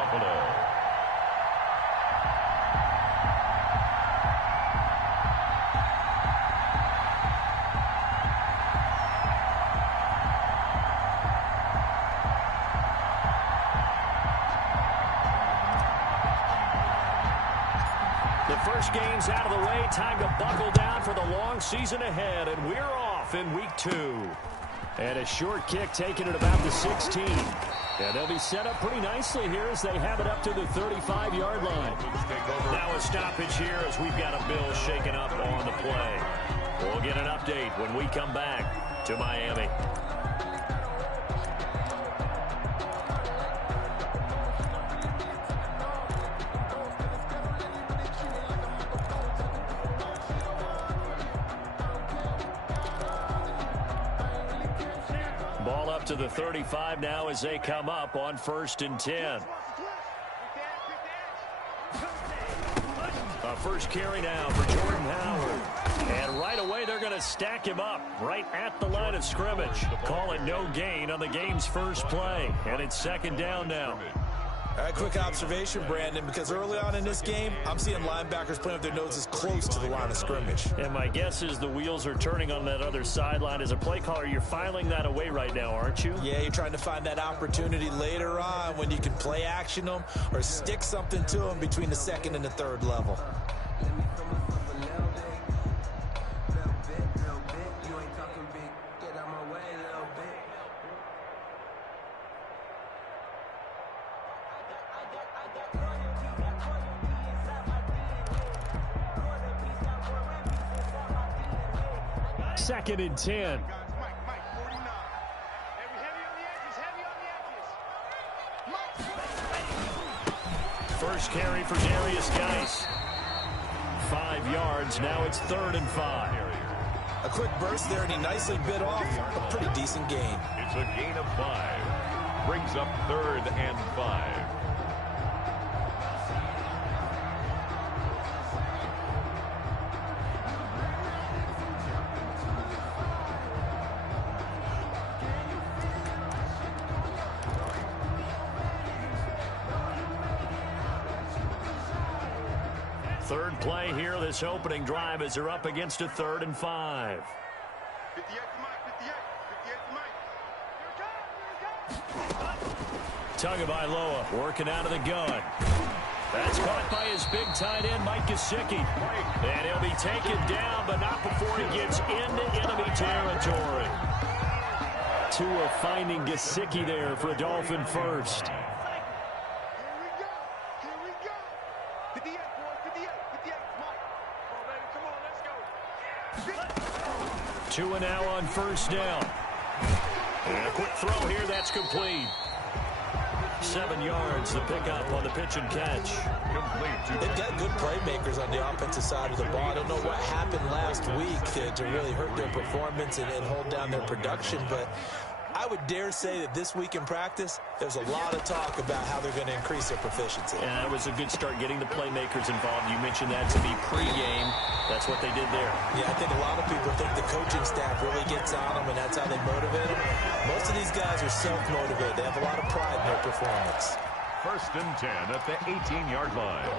Buffalo. The first game's out of the way. Time to buckle down for the long season ahead. And we're off in week 2. And a short kick taken at about the 16. And they'll be set up pretty nicely here as they have it up to the 35-yard line. Now a stoppage here as we've got a Bills shaken up on the play. We'll get an update when we come back to Miami. Ball up to the 35 now as they come up on 1st and 10. A first carry now for Jordan Howard. And right away they're going to stack him up right at the line of scrimmage. Call it no gain on the game's first play. And it's 2nd down now. All right, quick observation, Brandon, because early on in this game, I'm seeing linebackers playing with their noses close to the line of scrimmage. And my guess is the wheels are turning on that other sideline. As a play caller, you're filing that away right now, aren't you? Yeah, you're trying to find that opportunity later on when you can play action them or stick something to them between the 2nd and the 3rd level. Second and 10. First carry for Darius Geis. 5 yards. Now it's 3rd and 5. A quick burst there, and he nicely bit off a pretty decent gain. It's a gain of 5. Brings up 3rd and 5. Third play here, this opening drive as they're up against a 3rd and 5. Tagovailoa working out of the gun. That's caught by his big tight end, Mike Gesicki. And he'll be taken down, but not before he gets into enemy territory. Tua finding Gesicki there for a Dolphin first. Tua now on 1st down. And a quick throw here, that's complete. 7 yards, the pickup on the pitch and catch. They've got good playmakers on the offensive side of the ball. I don't know what happened last week to really hurt their performance and hold down their production, but I would dare say that this week in practice, there's a lot of talk about how they're going to increase their proficiency. Yeah, it was a good start getting the playmakers involved. You mentioned that to me pregame. That's what they did there. Yeah, I think a lot of people think the coaching staff really gets on them, and that's how they motivate them. Most of these guys are self-motivated. They have a lot of pride in their performance. 1st and 10 at the 18-yard line.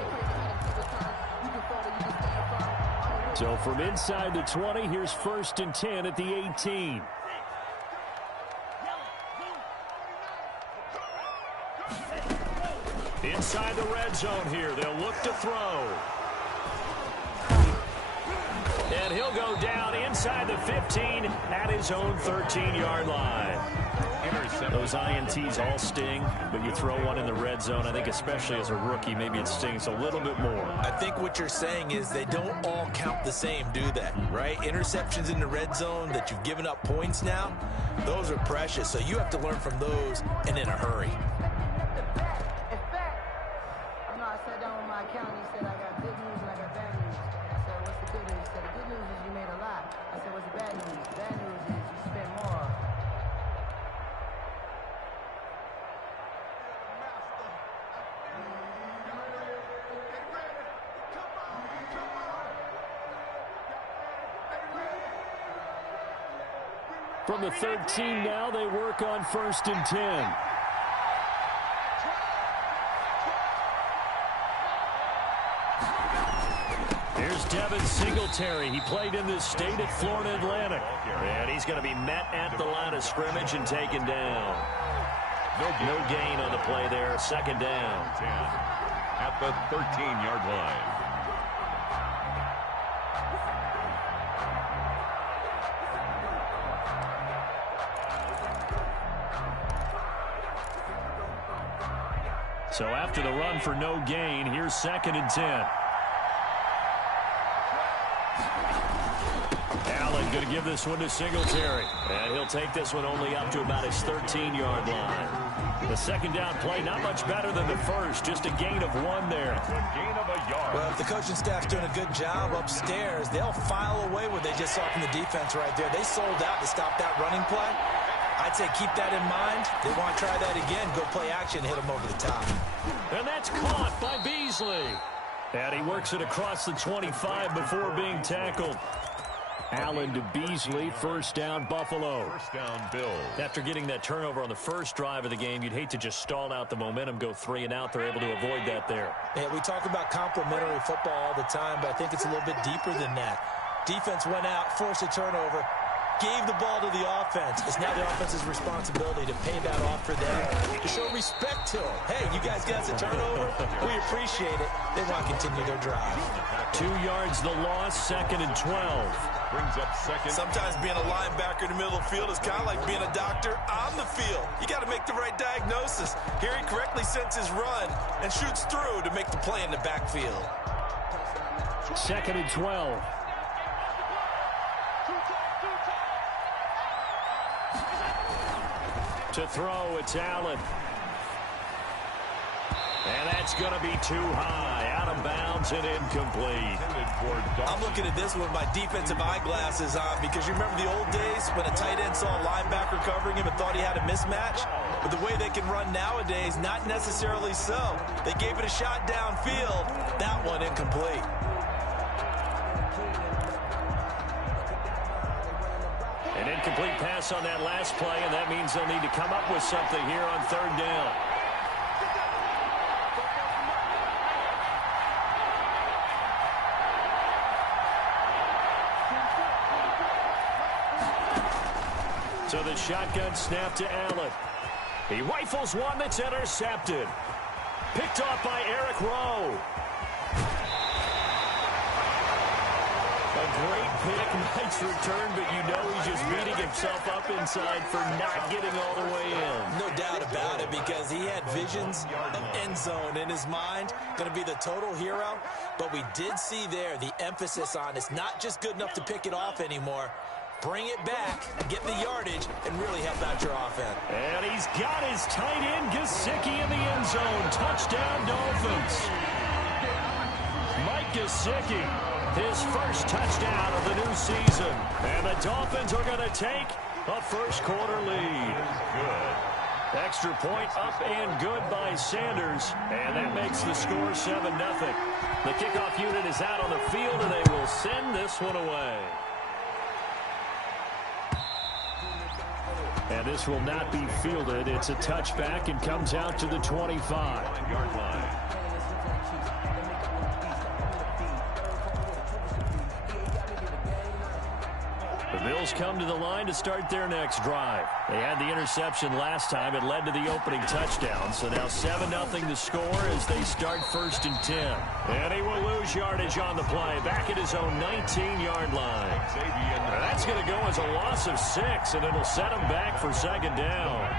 So from inside the 20, here's 1st and 10 at the 18. Inside the red zone here. They'll look to throw. And he'll go down inside the 15 at his own 13-yard line. Those INTs all sting, but you throw one in the red zone, I think especially as a rookie, maybe it stings a little bit more. I think what you're saying is they don't all count the same, do they? Right? Interceptions in the red zone that you've given up points now, those are precious. So you have to learn from those and in a hurry. From the 13 now, they work on 1st and 10. Here's Devin Singletary. He played in this state at Florida Atlantic. And he's going to be met at the line of scrimmage and taken down. No gain on the play there. Second down. 10 at the 13-yard line. So after the run for no gain, here's 2nd and 10. Allen going to give this one to Singletary. And he'll take this one only up to about his 13-yard line. The second down play, not much better than the first, just a gain of 1 there. A gain of a yard. Well, if the coaching staff's doing a good job upstairs, they'll file away what they just saw from the defense right there. They sold out to stop that running play. I'd say keep that in mind. They want to try that again. Go play action, hit them over the top. And that's caught by Beasley. And he works it across the 25 before being tackled. Allen to Beasley, first down, Buffalo. First down, Bills. After getting that turnover on the first drive of the game, you'd hate to just stall out the momentum, go 3 and out. They're able to avoid that there. Yeah, we talk about complementary football all the time, but I think it's a little bit deeper than that. Defense went out, forced a turnover, gave the ball to the offense. It's now the offense's responsibility to pay that off for them, to show respect to them. Hey, you guys got us a turnover? We appreciate it. They want to continue their drive. 2 yards the loss, 2nd and 12. Brings up second. Sometimes being a linebacker in the middle of the field is kind of like being a doctor on the field. You got to make the right diagnosis. Here he correctly sends his run and shoots through to make the play in the backfield. 2nd and 12. To throw, it's Allen. And that's going to be too high. Out of bounds and incomplete. I'm looking at this with my defensive eyeglasses on because you remember the old days when a tight end saw a linebacker covering him and thought he had a mismatch? But the way they can run nowadays, not necessarily so. They gave it a shot downfield. That one incomplete. An incomplete pass on that last play, and that means they'll need to come up with something here on 3rd down. So the shotgun snap to Allen. He rifles one that's intercepted. Picked off by Eric Rowe. A great pick, nice return, but you know he's just beating himself up inside for not getting all the way in. No doubt about it, because he had visions of end zone in his mind. Going to be the total hero. But we did see there the emphasis on it's not just good enough to pick it off anymore. Bring it back, get the yardage, and really help out your offense. And he's got his tight end, Gesicki, in the end zone. Touchdown, Dolphins. Mike Gesicki, his first touchdown of the new season. And the Dolphins are going to take a first-quarter lead. Good. Extra point up and good by Sanders. And that makes the score 7-0. The kickoff unit is out on the field, and they will send this one away. And this will not be fielded. It's a touchback and comes out to the 25-yard line. The Bills come to the line to start their next drive. They had the interception last time. It led to the opening touchdown. So now 7-0 the score as they start 1st and 10. And he will lose yardage on the play. Back at his own 19-yard line. That's going to go as a loss of 6, and it'll set him back for 2nd down.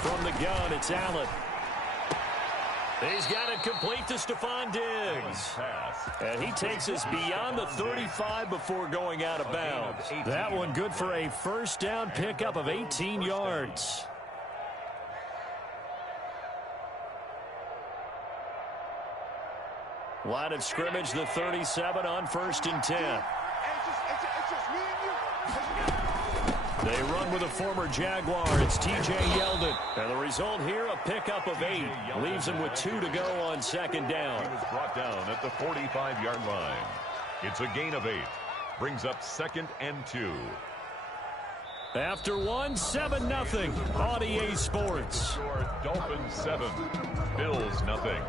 From the gun, it's Allen. He's got it complete to Stephon Diggs. And he takes us beyond the 35 before going out of bounds. That one good for a first down pickup of 18 yards. Line of scrimmage, the 37 on 1st and 10. They run with a former Jaguar. It's T.J. Yeldon. And the result here, a pickup of 8. Leaves him with 2 to go on 2nd down. He was brought down at the 45-yard line. It's a gain of 8. Brings up 2nd and 2. After 7-0 on EA Sports. Dolphins 7, Bills nothing.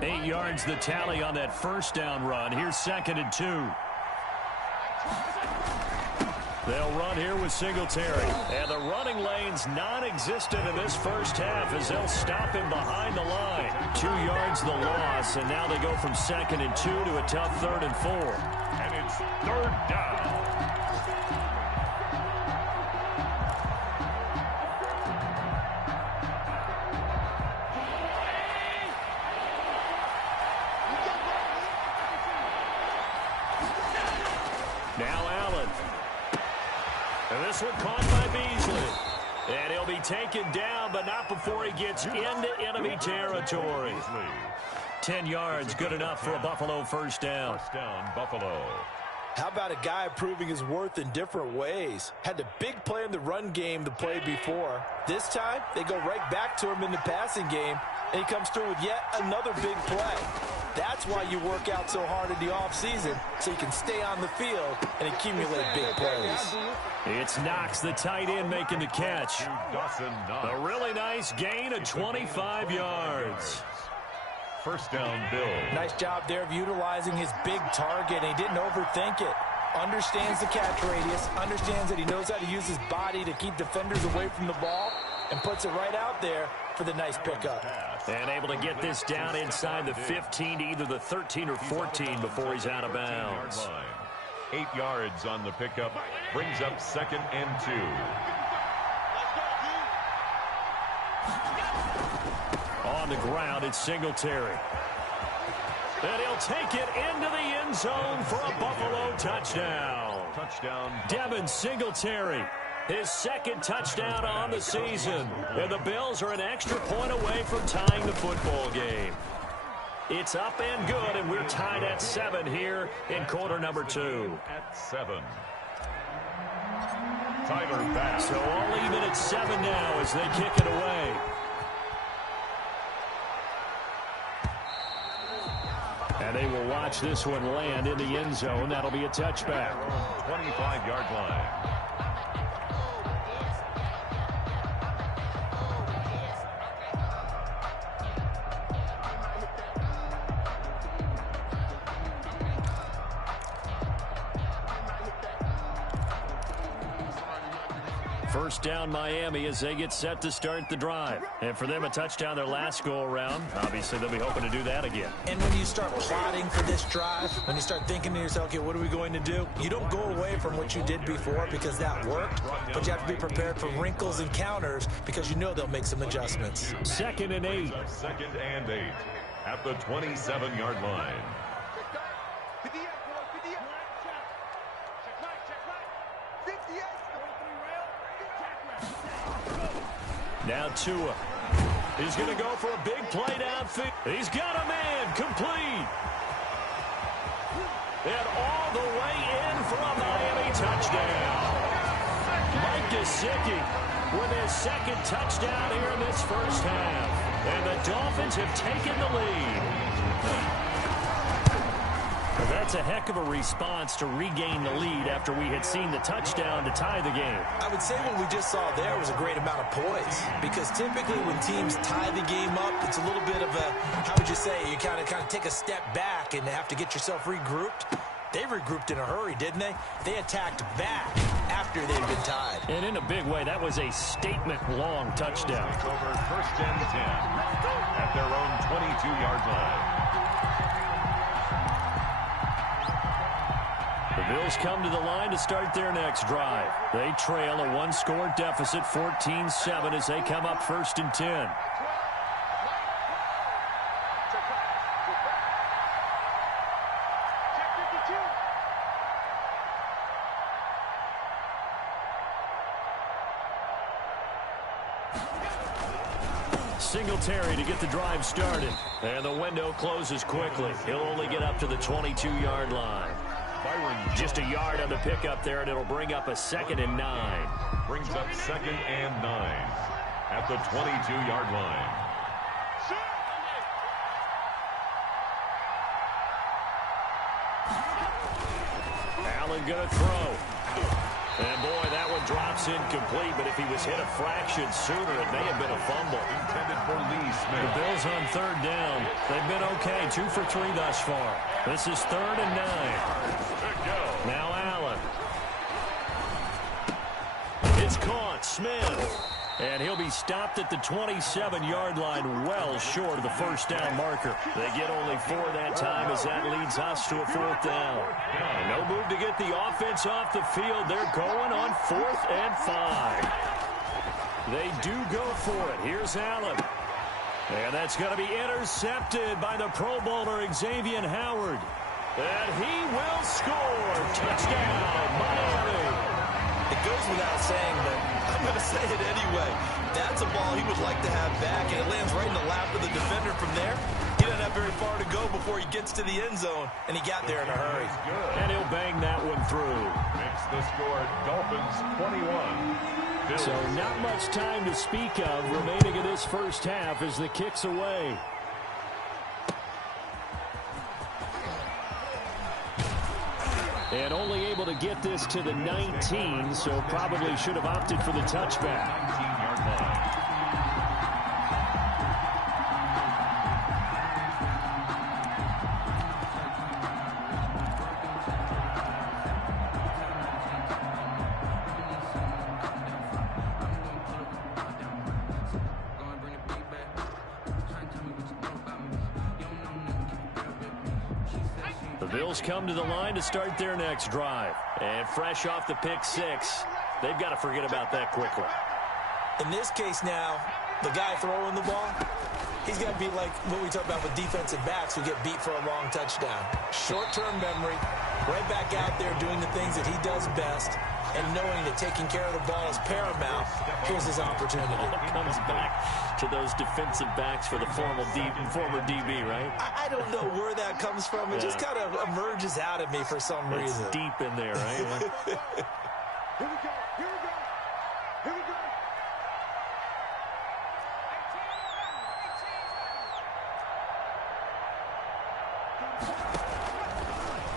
8 yards the tally on that first down run. Here's 2nd and 2. They'll run here with Singletary. And the running lane's non-existent in this first half as they'll stop him behind the line. 2 yards the loss, and now they go from 2nd and 2 to a tough 3rd and 4. And it's 3rd down. Now Allen. And this one caught by Beasley. And he'll be taken down, but not before he gets into enemy territory. 10 yards, good enough for a Buffalo first down. First down, Buffalo. How about a guy proving his worth in different ways? Had the big play in the run game the play before. This time, they go right back to him in the passing game, and he comes through with yet another big play. That's why you work out so hard in the offseason, so you can stay on the field and accumulate big plays. It's Knox, the tight end, making the catch. Dawson Knox. A really nice gain of 25 yards. First down, Bills. Nice job there of utilizing his big target, and he didn't overthink it. Understands the catch radius, understands that he knows how to use his body to keep defenders away from the ball, and puts it right out there for the nice pickup. And able to get this down inside the 15 to either the 13 or 14 before he's out of bounds. 8 yards on the pickup. Brings up 2nd and 2. On the ground, it's Singletary. And he'll take it into the end zone for a Buffalo touchdown. Touchdown. Devin Singletary, his 2nd touchdown on the season. And the Bills are an extra point away from tying the football game. It's up and good, and we're tied at 7 here in quarter number 2. At 7. Tyler Bass. So all even at 7 now as they kick it away. And they will watch this one land in the end zone. That'll be a touchback. 25-yard line. First down Miami as they get set to start the drive. And for them, a touchdown their last go-around. Obviously, they'll be hoping to do that again. And when you start plotting for this drive, when you start thinking to yourself, okay, what are we going to do? You don't go away from what you did before because that worked, but you have to be prepared for wrinkles and counters because you know they'll make some adjustments. 2nd and 8. 2nd and 8 at the 27-yard line. Now Tua. He's going to go for a big play downfield. He's got a man complete. And all the way in for a Miami touchdown. Mike Gesicki with his 2nd touchdown here in this first half. And the Dolphins have taken the lead. That's a heck of a response to regain the lead after we had seen the touchdown to tie the game. I would say what we just saw there was a great amount of poise because typically when teams tie the game up, it's a little bit of a, how would you say, you kind of take a step back and have to get yourself regrouped. They regrouped in a hurry, didn't they? They attacked back after they'd been tied. And in a big way, that was a statement-long touchdown. Over 1st and 10 at their own 22-yard line. The Bills come to the line to start their next drive. They trail a 1-score deficit, 14-7, as they come up 1st and 10. Singletary to get the drive started. And the window closes quickly. He'll only get up to the 22-yard line. Just a yard on the pickup there, and it'll bring up a 2nd and 9. Brings up 2nd and 9 at the 22-yard line. Allen going to throw. And, boy, that one drops incomplete, but if he was hit a fraction sooner, it may have been a fumble. Intended for Lee Smith. The Bills on third down. They've been okay, 2 for 3 thus far. This is 3rd and 9. Now Allen. It's caught. Smith. And he'll be stopped at the 27-yard line, well short of the first down marker. They get only 4 that time as that leads us to a 4th down. And no move to get the offense off the field. They're going on 4th and 5. They do go for it. Here's Allen. And that's going to be intercepted by the Pro Bowler Xavier Howard. And he will score. Touchdown, Miami. It goes without saying, but I'm going to say it anyway. That's a ball he would like to have back, and it lands right in the lap of the defender from there. He doesn't have very far to go before he gets to the end zone, and he got there in a hurry. And he'll bang that one through. Makes the score Dolphins 21. Bills. So not much time to speak of remaining in this first half as the kick's away. And only able to get this to the 19, so probably should have opted for the touchback. 19-yard line. Bills come to the line to start their next drive. And fresh off the pick 6, they've got to forget about that quickly. In this case now, the guy throwing the ball, he's got to be like what we talk about with defensive backs who get beat for a long touchdown. Short-term memory, right back out there doing the things that he does best, and knowing that taking care of the ball is paramount. Here's his opportunity. It comes back to those defensive backs for the former DB, right? I don't know where that comes from. It just kind of emerges out of me for some reason. It's deep in there, right? Here we go. Here we go. Here we go.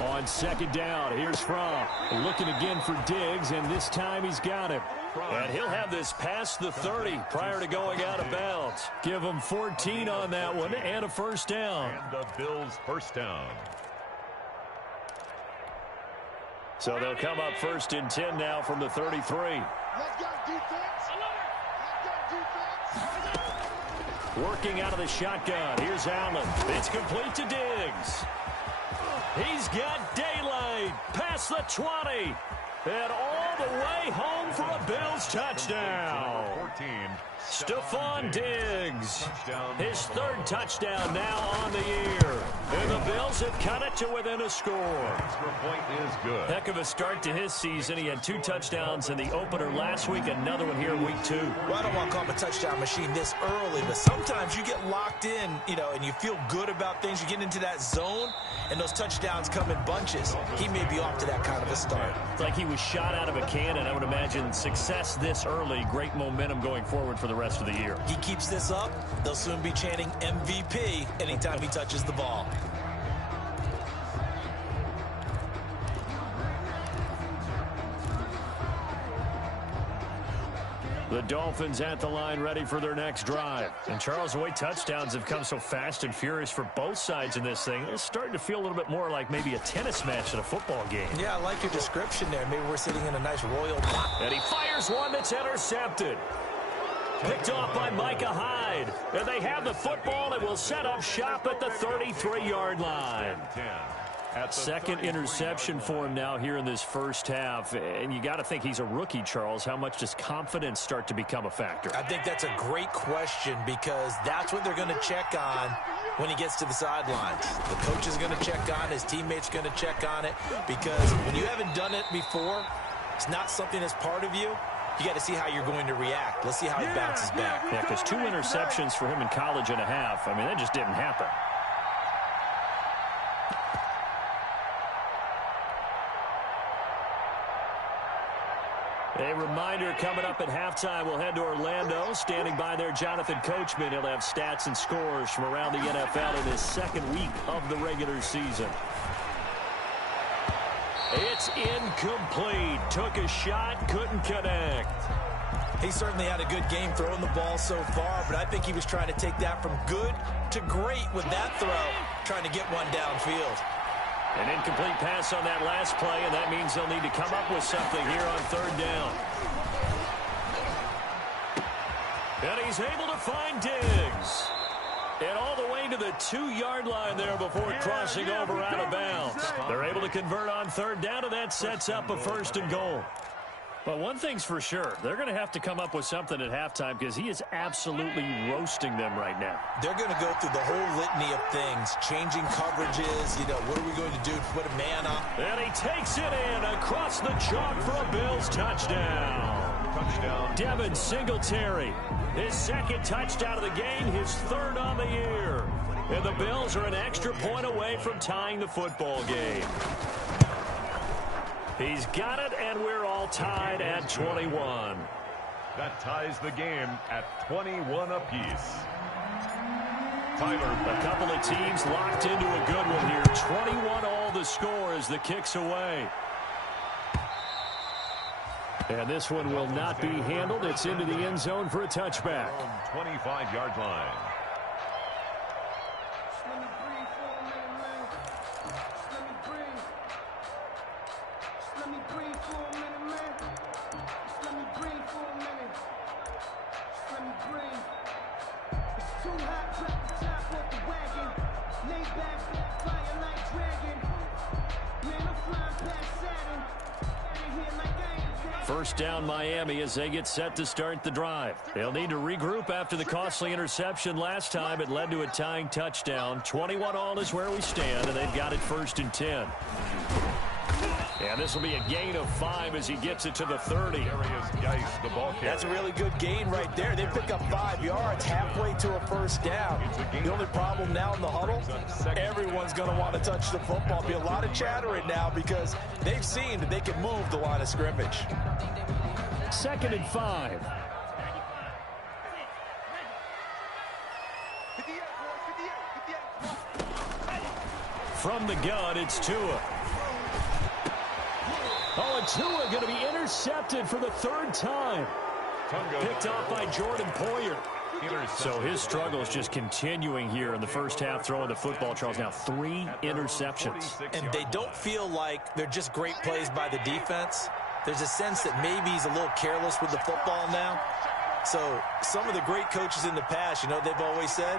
On second down, here's Fromm. Looking again for Diggs, and this time he's got him. And he'll have this past the 30 prior to going out of bounds. Give him 14 on that one and a first down. And the Bills' first down. So they'll come up 1st and 10 now from the 33. Let's go, defense. Let's go, defense. Working out of the shotgun. Here's Allen. It's complete to Diggs. He's got daylight past the 20. And all the way home for a Bills touchdown. 14. Stephon Diggs. His 3rd touchdown now on the year. And the Bills have cut it to within a score. Extra point is good. Heck of a start to his season. He had 2 touchdowns in the opener last week, another one here in week 2. Well, I don't want to call him a touchdown machine this early, but sometimes you get locked in, and you feel good about things. You get into that zone, and those touchdowns come in bunches. He may be off to that kind of a start. It's like he was shot out of a cannon. I would imagine success this early, great momentum going forward for the rest of the year. He keeps this up, they'll soon be chanting MVP anytime he touches the ball. The Dolphins at the line ready for their next drive. And Charles, the way touchdowns have come so fast and furious for both sides in this thing, it's starting to feel a little bit more like maybe a tennis match at a football game. Yeah, I like your description there. Maybe we're sitting in a nice royal... And he fires one that's intercepted. Picked off by Micah Hyde. And they have the football and will set up shop at the 33-yard line. 10. Second interception for him now here in this first half. And you got to think he's a rookie, Charles. How much does confidence start to become a factor? I think that's a great question because that's what they're going to check on when he gets to the sidelines. The coach is going to check on it. His teammates going to check on it because when you haven't done it before, it's not something that's part of you. You got to see how you're going to react. Let's see how he bounces back. Yeah, because 2 interceptions for him in college and a half. I mean, that just didn't happen. A reminder coming up at halftime, we'll head to Orlando. Standing by there, Jonathan Coachman. He'll have stats and scores from around the NFL in his 2nd week of the regular season. It's incomplete. Took a shot, couldn't connect. He certainly had a good game throwing the ball so far, but I think he was trying to take that from good to great with that throw, trying to get one downfield. An incomplete pass on that last play, and that means they'll need to come up with something here on third down. And he's able to find Diggs. And all the way to the 2-yard line there before crossing over out of bounds. They're able to convert on third down, and that sets up a 1st and goal. But one thing's for sure, they're going to have to come up with something at halftime because he is absolutely roasting them right now. They're going to go through the whole litany of things, changing coverages, what are we going to do to put a man up? And he takes it in across the chalk for a Bills touchdown. Devin Singletary, his 2nd touchdown of the game, his 3rd on the year. And the Bills are an extra point away from tying the football game. He's got it, and we're all tied at 21. That ties the game at 21 apiece. Tyler. A couple of teams locked into a good one here. 21 all the score as the kick's away. And this one will not be handled. It's into the end zone for a touchback. 25-yard line. First down Miami as they get set to start the drive. They'll need to regroup after the costly interception last time. It led to a tying touchdown. 21 all is where we stand, and they've got it 1st and 10. And this will be a gain of 5 as he gets it to the 30. The ball carrier. That's a really good gain right there. They pick up 5 yards halfway to a 1st down. The only problem now in the huddle, everyone's going to want to touch the football. Be a lot of chattering now because they've seen that they can move the line of scrimmage. 2nd and 5. From the gun, it's Tua. Oh, and Tua going to be intercepted for the 3rd time. Picked off by Jordan Poyer. So his struggle is just continuing here in the first half, throwing the football. Charles, now 3 interceptions. And they don't feel like they're just great plays by the defense. There's a sense that maybe he's a little careless with the football now. So some of the great coaches in the past, they've always said,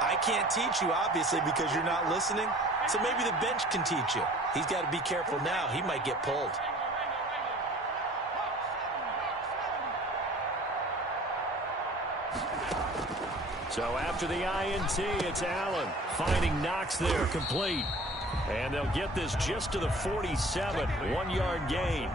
I can't teach you, obviously, because you're not listening. So maybe the bench can teach you. He's got to be careful now. He might get pulled. So after the INT, it's Allen finding Knox there, complete. And they'll get this just to the 47, 1-yard gain.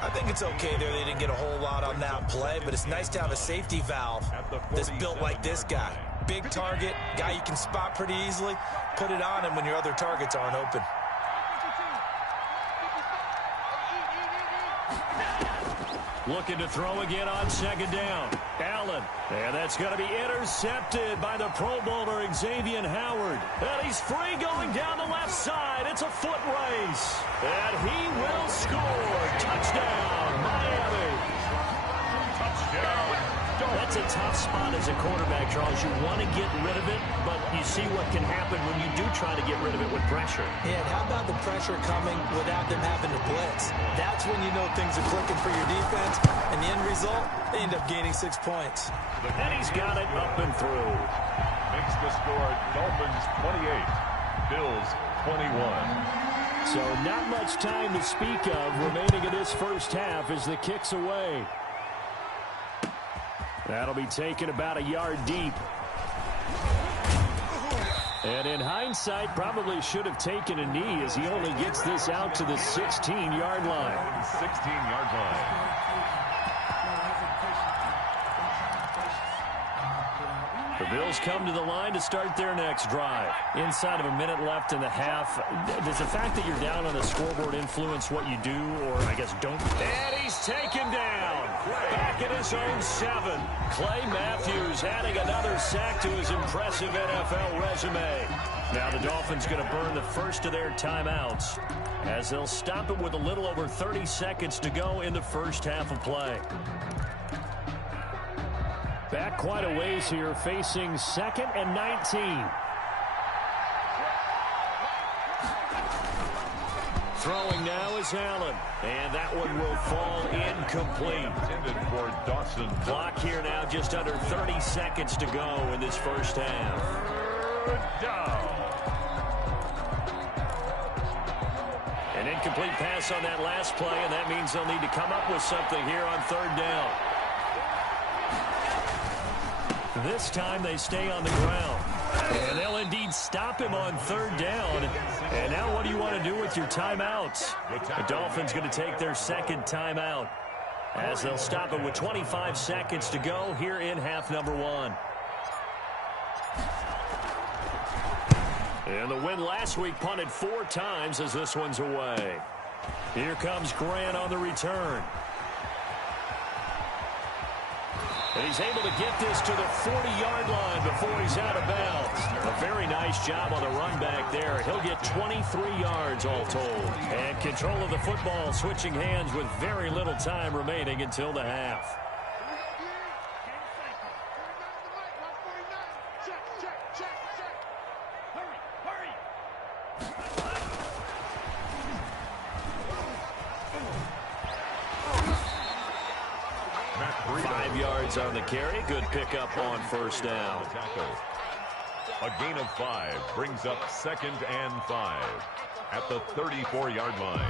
I think it's okay there. They didn't get a whole lot on that play, but it's nice to have a safety valve that's built like this guy. Big target, guy you can spot pretty easily. Put it on him when your other targets aren't open. Looking to throw again on 2nd down. Allen. And that's going to be intercepted by the Pro Bowler Xavier Howard. And he's free going down the left side. It's a foot race. And he will score. Touchdown, Miami. Touchdown. That's a tough spot as a quarterback, Charles. You want to get rid of it, but you see what can happen when you do try to get rid of it with pressure. Yeah, and how about the pressure coming without them having to blitz? That's when you know things are clicking for your defense, and the end result, they end up gaining 6 points. And he's got it up and through. Makes the score Dolphins 28, Bills 21. So not much time to speak of remaining in this first half as the kick's away. That'll be taken about a yard deep. And in hindsight, probably should have taken a knee as he only gets this out to the 16-yard line. 16-yard line. The Bills come to the line to start their next drive. Inside of a minute left in the half, does the fact that you're down on the scoreboard influence what you do, or I guess don't? And he's taken down. Back at his own 7. Clay Matthews adding another sack to his impressive NFL resume. Now the Dolphins going to burn the first of their timeouts as they'll stop it with a little over 30 seconds to go in the first half of play. Back quite a ways here, facing 2nd and 19. Throwing now is Allen, and that one will fall incomplete. Intended for Dawson. Clock here now, just under 30 seconds to go in this first half. Third down. An incomplete pass on that last play, and that means they'll need to come up with something here on 3rd down. This time they stay on the ground. And they'll indeed stop him on 3rd down. And now what do you want to do with your timeouts? The Dolphins going to take their 2nd timeout as they'll stop it with 25 seconds to go here in half number 1. And the win last week punted 4 times as this one's away. Here comes Grant on the return. And he's able to get this to the 40-yard line before he's out of bounds. A very nice job on the run back there. He'll get 23 yards all told. And control of the football switching hands with very little time remaining until the half. On the carry. Good pickup on 1st down. A gain of 5 brings up 2nd and 5 at the 34-yard line.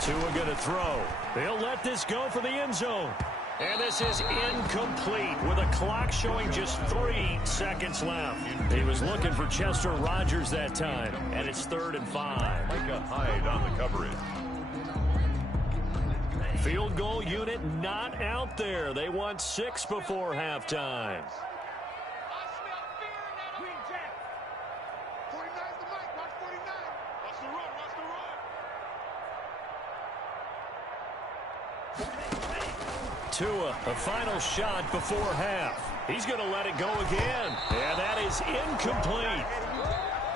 Tua going to throw. They'll let this go for the end zone. And this is incomplete with a clock showing just 3 seconds left. He was looking for Chester Rogers that time, and it's 3rd and 5. Micah Hyde on the coverage. Field goal unit not out there. They want 6 before halftime. Tua, a final shot before half. He's going to let it go again. And that is incomplete.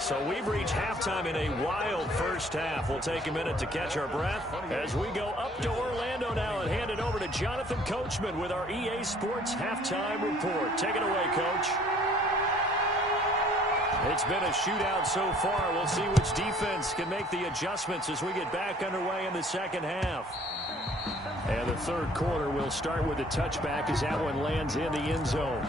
So we've reached halftime in a wild first half. We'll take a minute to catch our breath as we go up to Orlando now and hand it over to Jonathan Coachman with our EA Sports Halftime Report. Take it away, Coach. It's been a shootout so far. We'll see which defense can make the adjustments as we get back underway in the second half. And the 3rd quarter will start with a touchback as that one lands in the end zone.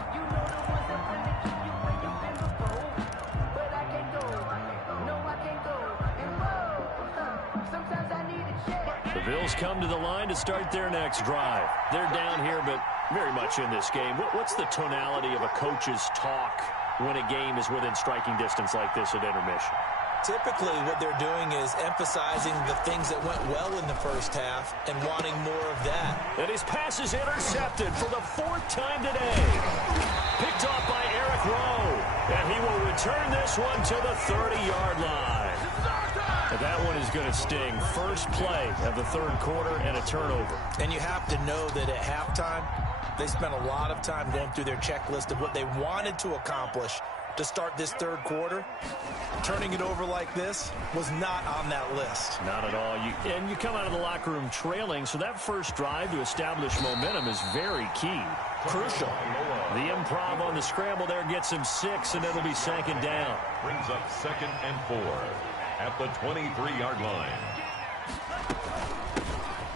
The Bills come to the line to start their next drive. They're down here, but very much in this game. What's the tonality of a coach's talk when a game is within striking distance like this at intermission? Typically, what they're doing is emphasizing the things that went well in the first half and wanting more of that. And his pass is intercepted for the 4th time today. Picked off by Eric Rowe. And he will return this one to the 30-yard line. And that one is going to sting. First play of the 3rd quarter and a turnover. And you have to know that at halftime, they spent a lot of time going through their checklist of what they wanted to accomplish to start this 3rd quarter. Turning it over like this was not on that list. Not at all. And you come out of the locker room trailing, so that first drive to establish momentum is very key. Crucial. The improv on the scramble there gets him 6, and it'll be 2nd down. Brings up 2nd and 4 at the 23-yard line.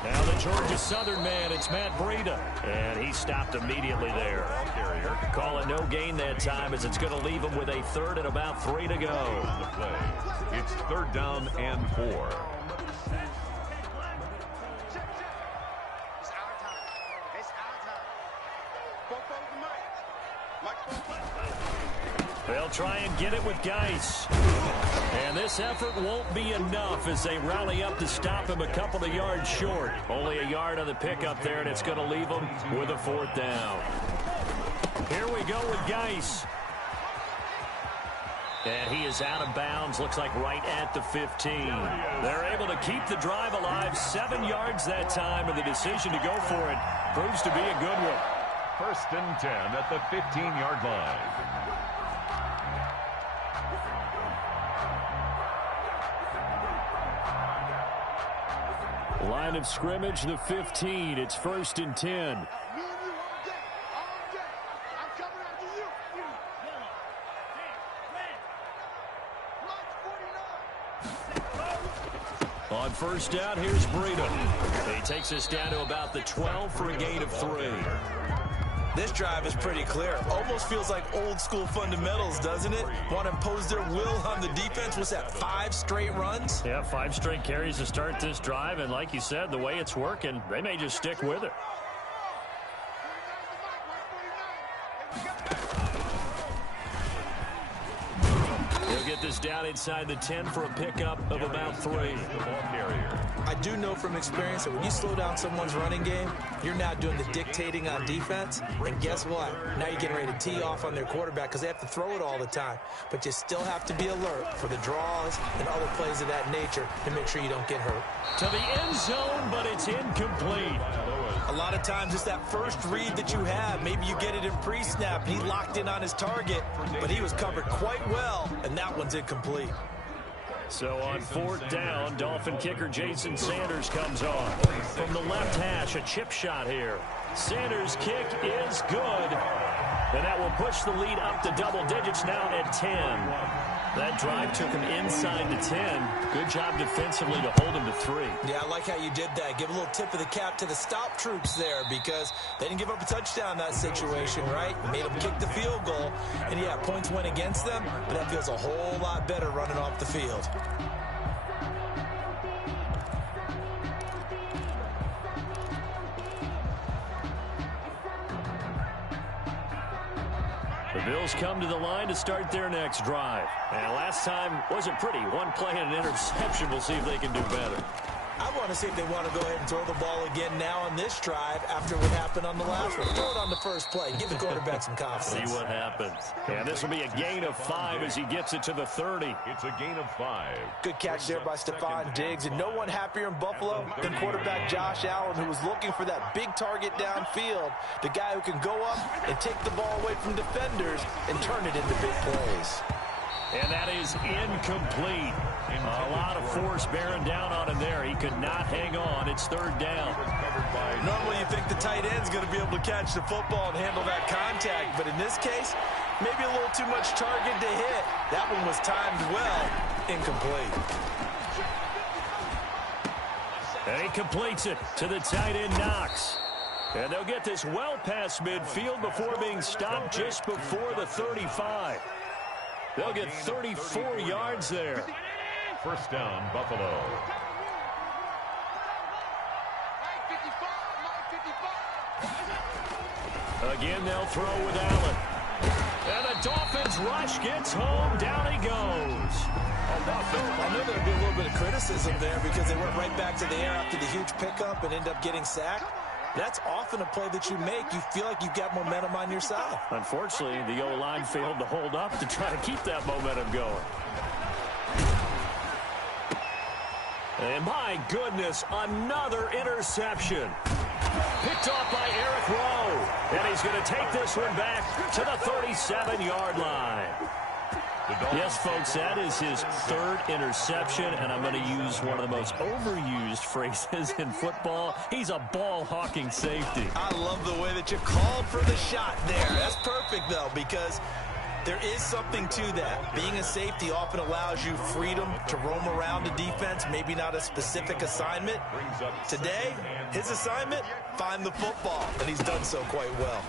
Now the Georgia Southern man, it's Matt Breida. And he stopped immediately there. Call it no gain that time as it's going to leave him with a 3rd and about 3 to go. The play. It's 3rd down and 4. Well, They'll try and get it with Geis. And this effort won't be enough as they rally up to stop him a couple of yards short. Only a yard on the pickup there, and it's going to leave them with a 4th down. Here we go with Geis. And he is out of bounds, looks like right at the 15. They're able to keep the drive alive, 7 yards that time, and the decision to go for it proves to be a good one. 1st and 10 at the 15-yard line. Line of scrimmage, the 15. It's 1st and 10. Me and you all day. All day. I'm coming after you. March 49. On 1st down, here's Breida. He takes us down to about the 12 for a gain of 3. This drive is pretty clear. Almost feels like old school fundamentals, doesn't it? Want to impose their will on the defense. What's that, 5 straight runs? Yeah, 5 straight carries to start this drive, and like you said, the way it's working, they may just stick with it. He'll get this down inside the 10 for a pickup of about 3. The ball carrier. I do know from experience that when you slow down someone's running game, you're now doing the dictating on defense. And guess what? Now you're getting ready to tee off on their quarterback because they have to throw it all the time. But you still have to be alert for the draws and other plays of that nature to make sure you don't get hurt. To the end zone, but it's incomplete. A lot of times it's that first read that you have. Maybe you get it in pre-snap. He locked in on his target, but he was covered quite well, and that one's incomplete. So on 4th down, Dolphin kicker Jason Sanders comes on. From the left hash, a chip shot here. Sanders' kick is good. And that will push the lead up to double digits now at 10. That drive took him inside the 10. Good job defensively to hold him to 3. Yeah, I like how you did that. Give a little tip of the cap to the stop troops there because they didn't give up a touchdown in that situation, right? Made them kick the field goal. And, yeah, points went against them, but that feels a whole lot better running off the field. The Bills come to the line to start their next drive. And last time wasn't pretty. 1 play and an interception. We'll see if they can do better. I want to see if they want to go ahead and throw the ball again now on this drive after what happened on the last one. Throw it on the first play. Give the quarterback some confidence. See what happens. And this will be a gain of 5 as he gets it to the 30. It's a gain of 5. Good catch there by Stephon Diggs. And no one happier in Buffalo than quarterback Josh Allen, who was looking for that big target downfield. The guy who can go up and take the ball away from defenders and turn it into big plays. And that is incomplete. A lot of force bearing down on him there. He could not hang on. It's 3rd down. Normally you think the tight end's going to be able to catch the football and handle that contact, but in this case, maybe a little too much target to hit. That one was timed well. Incomplete. And he completes it to the tight end, Knox. And they'll get this well past midfield before being stopped just before the 35. They'll get 34 yards there. 1st down, Buffalo. Again, they'll throw with Allen. And the Dolphins rush gets home. Down he goes. I know there'll be a little bit of criticism there because they went right back to the air after the huge pickup and end up getting sacked. That's often a play that you make. You feel like you've got momentum on your side. Unfortunately, the O-line failed to hold up to try to keep that momentum going. And my goodness, another interception. Picked off by Eric Rowe. And he's going to take this one back to the 37-yard line. Yes, folks, that is his 3rd interception, and I'm going to use one of the most overused phrases in football. He's a ball-hawking safety. I love the way that you called for the shot there. That's perfect, though, because there is something to that. Being a safety often allows you freedom to roam around the defense, maybe not a specific assignment. Today, his assignment, find the football, and he's done so quite well.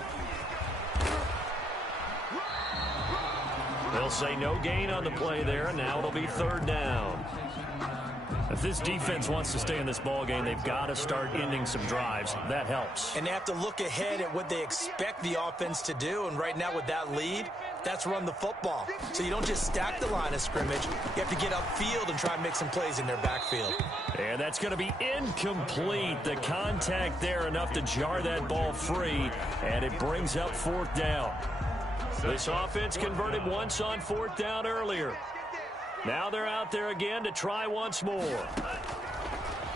They'll say no gain on the play there, and now it'll be 3rd down. If this defense wants to stay in this ball game, they've got to start ending some drives. That helps. And they have to look ahead at what they expect the offense to do. And right now with that lead, that's run the football. So you don't just stack the line of scrimmage. You have to get upfield and try and make some plays in their backfield. And that's going to be incomplete. The contact there enough to jar that ball free. And it brings up 4th down. This offense converted once on 4th down earlier. Now they're out there again to try once more.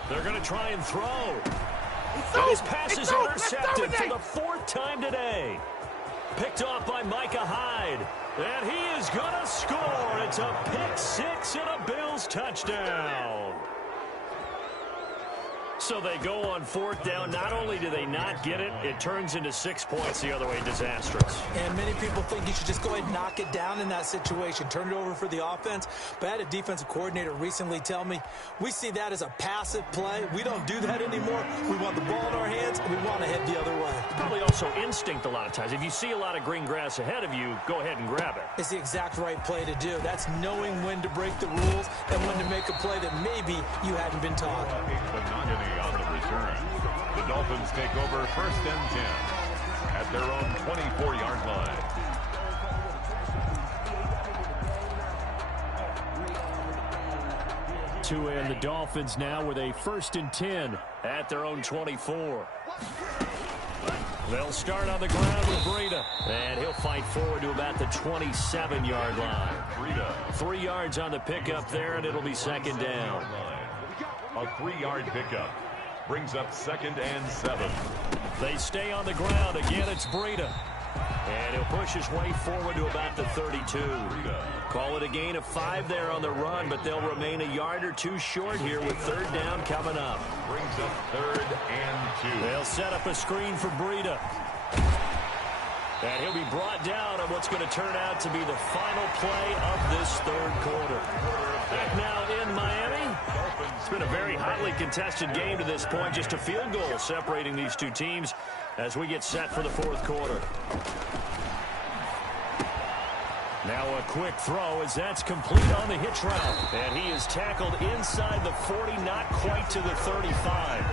They're going to try and throw. And his pass is intercepted for the 4th time today. Picked off by Micah Hyde. And he is going to score. It's a pick 6 and a Bills touchdown. So they go on 4th down. Not only do they not get it, it turns into 6 points the other way. Disastrous. And many people think you should just go ahead and knock it down in that situation. Turn it over for the offense. But I had a defensive coordinator recently tell me, we see that as a passive play. We don't do that anymore. We want the ball in our hands, and we want to head the other way. Probably also instinct a lot of times. If you see a lot of green grass ahead of you, go ahead and grab it. It's the exact right play to do. That's knowing when to break the rules and when to make a play that maybe you hadn't been taught. On the return. The Dolphins take over 1st and 10 at their own 24-yard line. Tua and the Dolphins now with a 1st and 10 at their own 24. They'll start on the ground with Breida. And he'll fight forward to about the 27-yard line. Breida. 3 yards on the pickup there, and it'll be 2nd down. A 3-yard pickup brings up 2nd and 7. They stay on the ground. Again, it's Breida. And he'll push his way forward to about the 32. Call it a gain of 5 there on the run, but they'll remain a yard or 2 short here with 3rd down coming up. Brings up 3rd and 2. They'll set up a screen for Breida. And he'll be brought down on what's going to turn out to be the final play of this 3rd quarter. Back now in Miami. It's been a very hotly contested game to this point. Just a field goal separating these two teams as we get set for the 4th quarter. Now a quick throw as that's complete on the hitch route. And he is tackled inside the 40, not quite to the 35.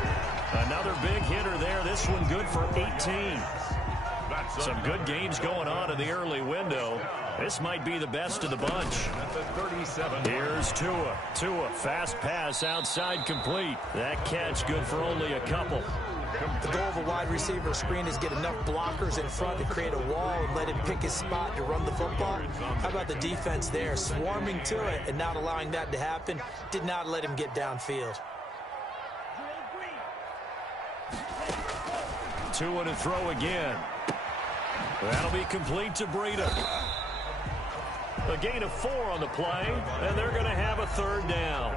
Another big hitter there. This one good for 18. Some good games going on in the early window. This might be the best of the bunch. Here's Tua. Tua, fast pass outside complete. That catch good for only a couple. The goal of a wide receiver screen is get enough blockers in front to create a wall and let him pick his spot to run the football. How about the defense there, swarming to it and not allowing that to happen? Did not let him get downfield. Tua to throw again. That'll be complete to Breida. A gain of 4 on the play, and they're going to have a 3rd down.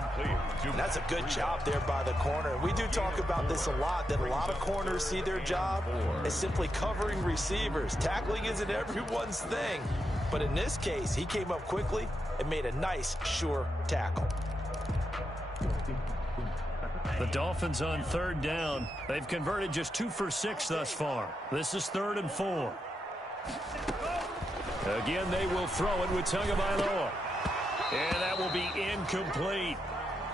And that's a good job there by the corner. We do talk about this a lot, that a lot of corners see their job as simply covering receivers. Tackling isn't everyone's thing. But in this case, he came up quickly and made a nice, sure tackle. The Dolphins on 3rd down. They've converted just 2 for 6 thus far. This is 3rd and 4. Again, they will throw it with Tagovailoa. And that will be incomplete.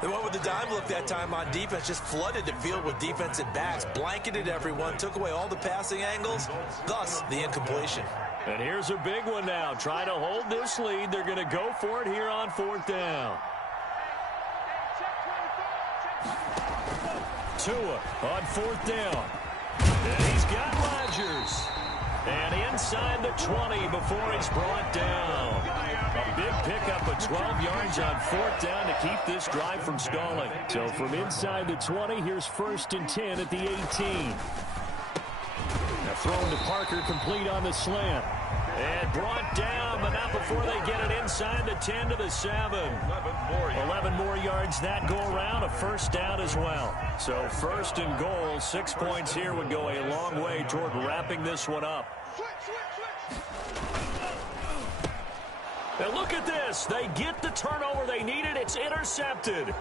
They went with the dime look that time on defense, just flooded the field with defensive backs, blanketed everyone, took away all the passing angles, thus the incompletion. And here's a big one now. Trying to hold this lead. They're going to go for it here on 4th down. Tua on 4th down. And he's got Rodgers. And inside the 20 before he's brought down. A big pickup of 12 yards on 4th down to keep this drive from stalling. So from inside the 20, here's 1st and 10 at the 18. Now thrown to Parker, complete on the slant. And brought down, but not before they get it inside the 10 to the 7. 11 more yards that go around, a 1st down as well. So 1st and goal, 6 points here would go a long way toward wrapping this one up. And look at this. They get the turnover they needed. It's intercepted.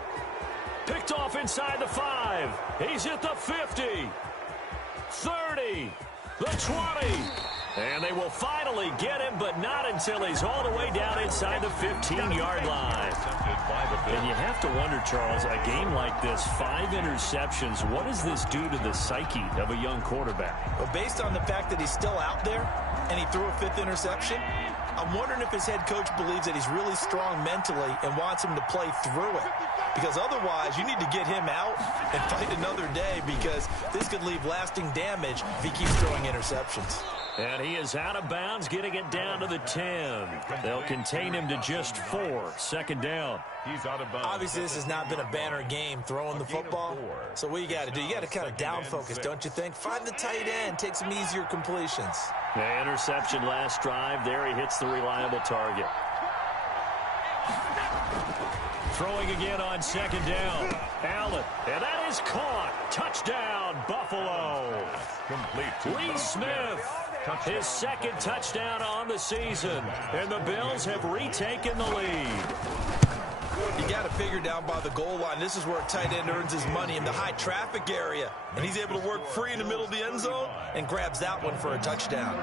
Picked off inside the 5. He's at the 50. 30. The 20. And they will finally get him, but not until he's all the way down inside the 15-yard line. And you have to wonder, Charles, a game like this, 5 interceptions, what does this do to the psyche of a young quarterback? Well, based on the fact that he's still out there and he threw a 5th interception, I'm wondering if his head coach believes that he's really strong mentally and wants him to play through it. Because otherwise, you need to get him out and fight another day, because this could leave lasting damage if he keeps throwing interceptions. And he is out of bounds, getting it down to the 10. They'll contain him to just 4. Second down. He's out of bounds. Obviously, this has not been a banner game throwing the football. So what you got to do, you got to kind of down focus, don't you think? Find the tight end, take some easier completions. The interception last drive. There he hits the reliable target. Throwing again on second down. Allen, and that is caught. Touchdown, Buffalo. Complete to Lee Smith, his second touchdown on the season. And the Bills have retaken the lead. You got to figure down by the goal line. This is where a tight end earns his money, in the high traffic area. And he's able to work free in the middle of the end zone and grabs that one for a touchdown.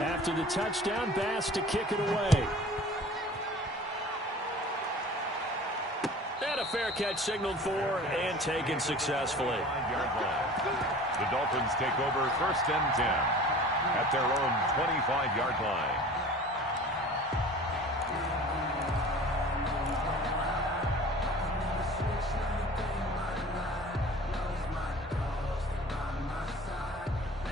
After the touchdown, Bass to kick it away. And a fair catch signaled for and taken successfully. The Dolphins take over 1st and 10 at their own 25-yard line.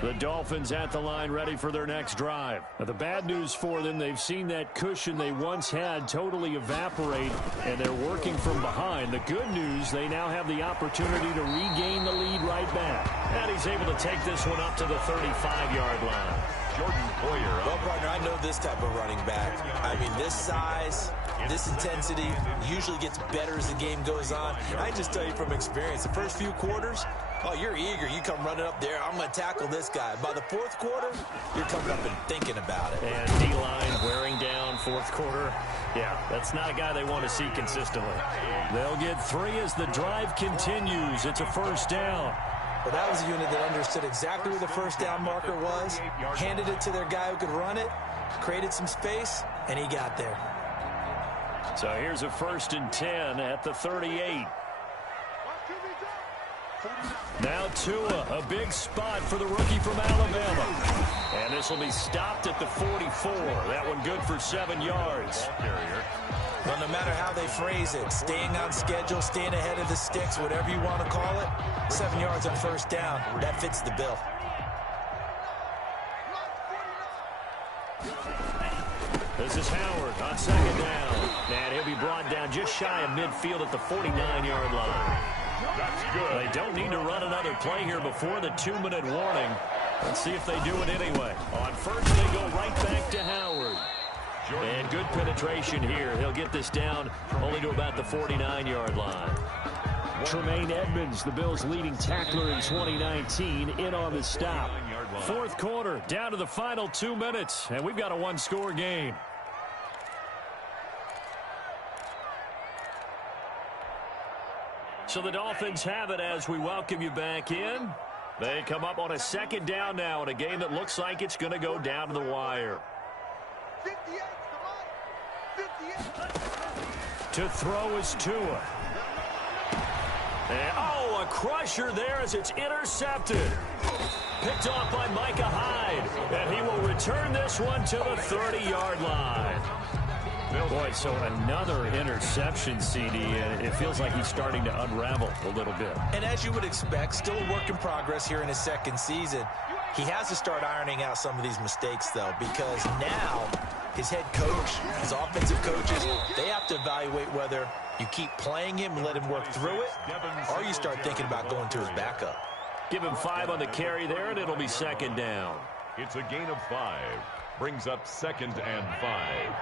The Dolphins at the line, ready for their next drive. Now, the bad news for them, they've seen that cushion they once had totally evaporate, and they're working from behind. The good news, they now have the opportunity to regain the lead right back. And he's able to take this one up to the 35-yard line. Jordan Poyer. Well, partner, I know this type of running back. I mean, this size, this intensity usually gets better as the game goes on. I just tell you from experience, the first few quarters, oh, you're eager. You come running up there. I'm going to tackle this guy. By the 4th quarter, you're coming up and thinking about it. And D-line wearing down 4th quarter. Yeah, that's not a guy they want to see consistently. They'll get 3 as the drive continues. It's a first down. Well, that was a unit that understood exactly where the first down marker was, handed it to their guy who could run it, created some space, and he got there. So here's a 1st and 10 at the 38. Now Tua, a big spot for the rookie from Alabama. And this will be stopped at the 44. That one good for 7 yards. Well, no matter how they phrase it, staying on schedule, staying ahead of the sticks, whatever you want to call it, 7 yards on first down, that fits the bill. This is Howard on second down. And he'll be brought down just shy of midfield at the 49-yard line. That's good. They don't need to run another play here before the 2-minute warning. Let's see if they do it anyway. On first, they go right back to Howard. And good penetration here. He'll get this down only to about the 49-yard line. Tremaine Edmonds, the Bills' leading tackler in 2019, in on the stop. 4th quarter, down to the final 2 minutes, and we've got a 1-score game. So the Dolphins have it as we welcome you back in. They come up on a second down now in a game that looks like it's going to go down to the wire. 58, To throw is Tua. And, oh, a crusher there as it's intercepted. Picked off by Micah Hyde. And he will return this one to the 30-yard line. Boy, so another interception, CD, and it feels like he's starting to unravel a little bit. And as you would expect, still a work in progress here in his 2nd season. He has to start ironing out some of these mistakes, though, because now his head coach, his offensive coaches, they have to evaluate whether you keep playing him and let him work through it, or you start thinking about going to his backup. Give him 5 on the carry there, and it'll be second down. It's a gain of 5. Brings up 2nd and 5.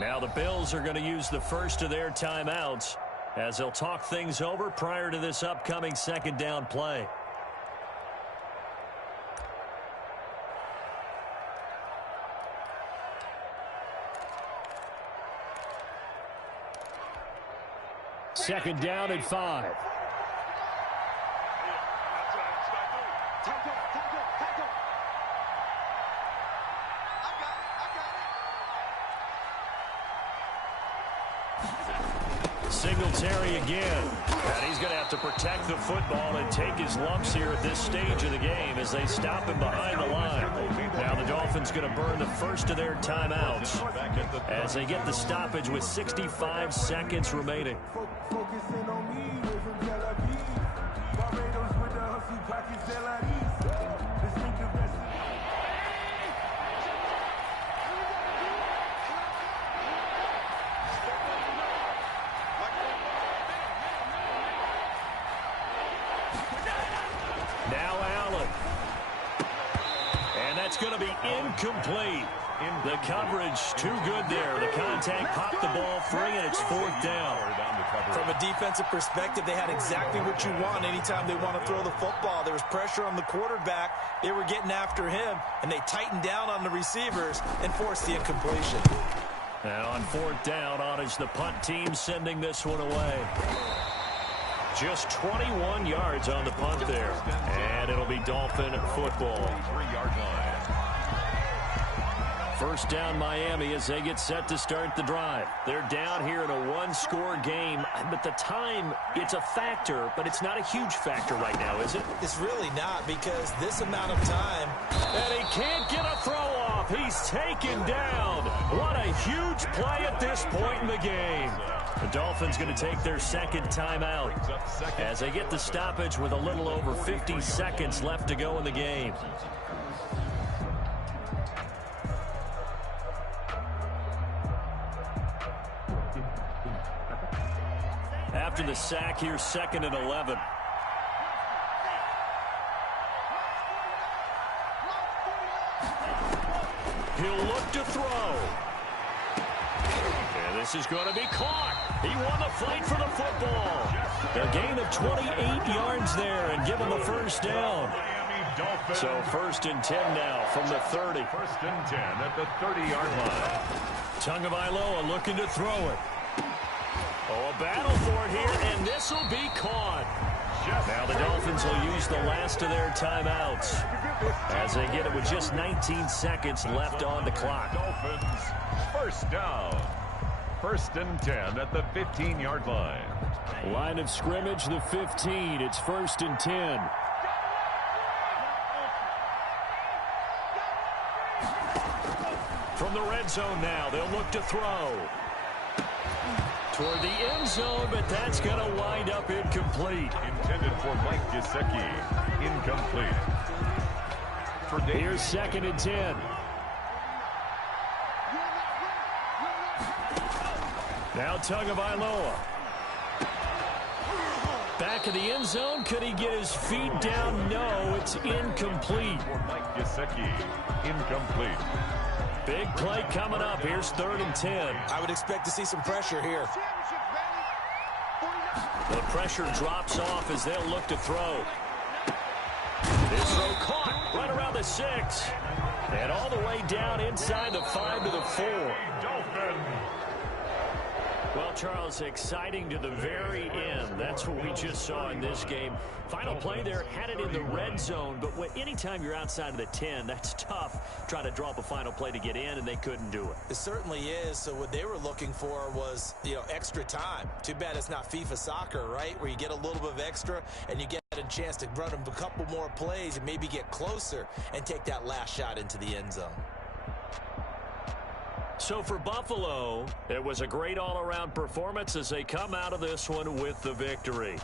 Now the Bills are going to use the first of their timeouts as they'll talk things over prior to this upcoming second down play. Second down at 5. Singletary again. And he's going to have to protect the football and take his lumps here at this stage of the game as they stop him behind the line. Now the Dolphins going to burn the first of their timeouts as they get the stoppage with 65 seconds remaining. Going to be incomplete. The coverage too good there. The contact popped the ball free, and it's fourth down. From a defensive perspective, they had exactly what you want anytime they want to throw the football. There was pressure on the quarterback. They were getting after him, and they tightened down on the receivers and forced the incompletion. And on fourth down, on is the punt team sending this one away. Just 21 yards on the punt there. And it'll be Dolphin football. 3-yard line. First down Miami as they get set to start the drive. They're down here in a one-score game. But the time, it's a factor, but it's not a huge factor right now, is it? It's really not, because this amount of time. And he can't get a throw off. He's taken down. What a huge play at this point in the game. The Dolphins going to take their second timeout as they get the stoppage with a little over 50 seconds left to go in the game. After the sack, here's 2nd and 11. He'll look to throw. And this is going to be caught. He won the fight for the football. A gain of 28 yards there and give him a first down. So 1st and 10 now from the 30. 1st and 10 at the 30-yard line. Tagovailoa looking to throw it. Oh, a battle for it here, and this will be caught. Now the Dolphins will use the last of their timeouts as they get it with just 19 seconds left on the clock. Dolphins, first down. 1st and 10 at the 15-yard line. Line of scrimmage, the 15. It's 1st and 10. From the red zone now, they'll look to throw. Toward the end zone, but that's going to wind up incomplete. Intended for Mike Gesicki. Incomplete. Here's 2nd and 10. Now Tagovailoa. Back of the end zone. Could he get his feet down? No, it's incomplete. For Mike Gesicki. Incomplete. Big play coming up. Here's 3rd and 10. I would expect to see some pressure here. The pressure drops off as they'll look to throw. This throw caught right around the 6. And all the way down inside the 5 to the 4. Well, Charles, exciting to the very end. That's what we just saw in this game. Final play there, had it in the red zone, but anytime you're outside of the 10, that's tough. Trying to draw up a final play to get in, and they couldn't do it. It certainly is. So what they were looking for was, extra time. Too bad it's not FIFA soccer, right, where you get a little bit of extra and you get a chance to run a couple more plays and maybe get closer and take that last shot into the end zone. So for Buffalo, it was a great all-around performance as they come out of this one with the victory.